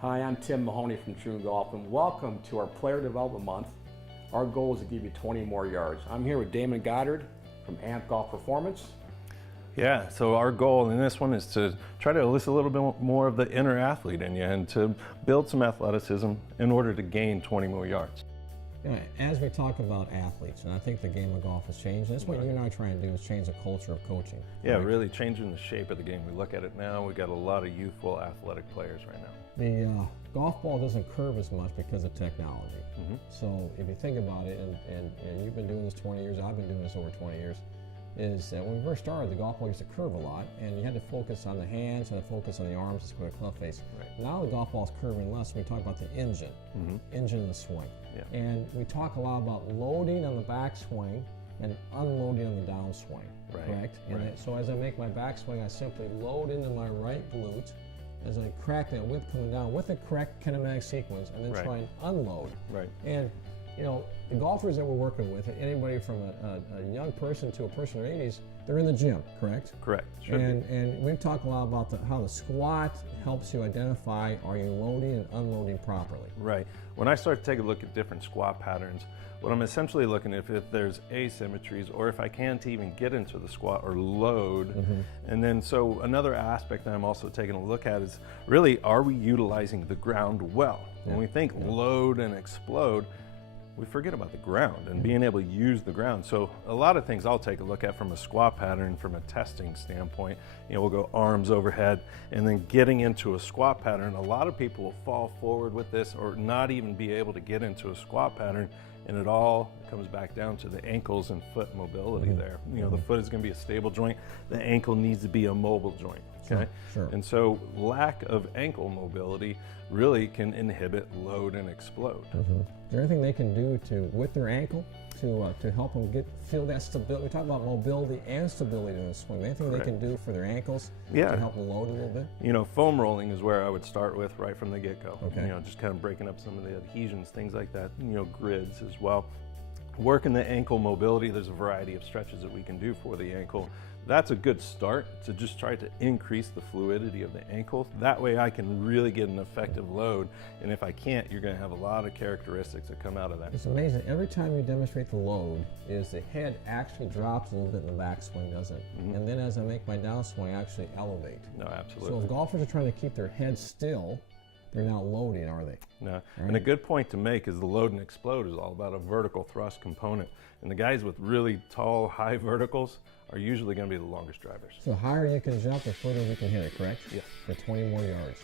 Hi, I'm Tim Mahoney from Troon Golf, and welcome to our Player Development Month. Our goal is to give you 20 more yards. I'm here with Damon Goddard from Amp Golf Performance. Yeah, so our goal in this one is to try to elicit a little bit more of the inner athlete in you and to build some athleticism in order to gain 20 more yards. Yeah, as we talk about athletes, and I think the game of golf has changed, that's what you and I are trying to do, is change the culture of coaching. Yeah, right? Really changing the shape of the game. We look at it now, we got a lot of youthful athletic players right now. The golf ball doesn't curve as much because of technology. So if you think about it, and you've been doing this 20 years, I've been doing this over 20 years, is that when we first started, the golf ball used to curve a lot, and you had to focus on the hands and focus on the arms to square the club face. Right. Now the golf ball is curving less. We talk about the engine, engine of the swing. Yeah. And we talk a lot about loading on the backswing and unloading on the downswing, correct? And so as I make my backswing, I simply load into my right glute as I crack that whip coming down with the correct kinematic sequence, and then try and unload. And you know, the golfers that we're working with, anybody from a young person to a person in their 80s, they're in the gym, correct? Correct. And we've talked a lot about how the squat helps you identify, are you loading and unloading properly? Right. When I start to take a look at different squat patterns, what I'm essentially looking at if there's asymmetries, or if I can't even get into the squat or load. And then so another aspect that I'm also taking a look at is really, are we utilizing the ground well? When we think load and explode, we forget about the ground and being able to use the ground. So a lot of things I'll take a look at from a squat pattern, from a testing standpoint. You know, we'll go arms overhead, and then getting into a squat pattern. A lot of people will fall forward with this or not even be able to get into a squat pattern, and it all comes back down to the ankles and foot mobility there. You know, the foot is going to be a stable joint. The ankle needs to be a mobile joint. Okay. Sure. And so lack of ankle mobility really can inhibit load and explode. Is there anything they can do with their ankle to help them feel that stability? We talk about mobility and stability in the swing. Anything they can do for their ankles to help them load a little bit? You know, foam rolling is where I would start with right from the get-go. Okay. You know, just kind of breaking up some of the adhesions, things like that. You know, grids as well. Working the ankle mobility, there's a variety of stretches that we can do for the ankle. That's a good start to just try to increase the fluidity of the ankle. That way I can really get an effective load. And if I can't, you're going to have a lot of characteristics that come out of that. It's amazing. Every time you demonstrate the load, is the head actually drops a little bit in the backswing, doesn't it? And then as I make my downswing, I actually elevate. No, absolutely. So if golfers are trying to keep their head still, they're not loading, are they? No. Right. And a good point to make is the load and explode is all about a vertical thrust component. And the guys with really tall, high verticals are usually going to be the longest drivers. So the higher you can jump, the further we can hit it, correct? Yes. For 20 more yards.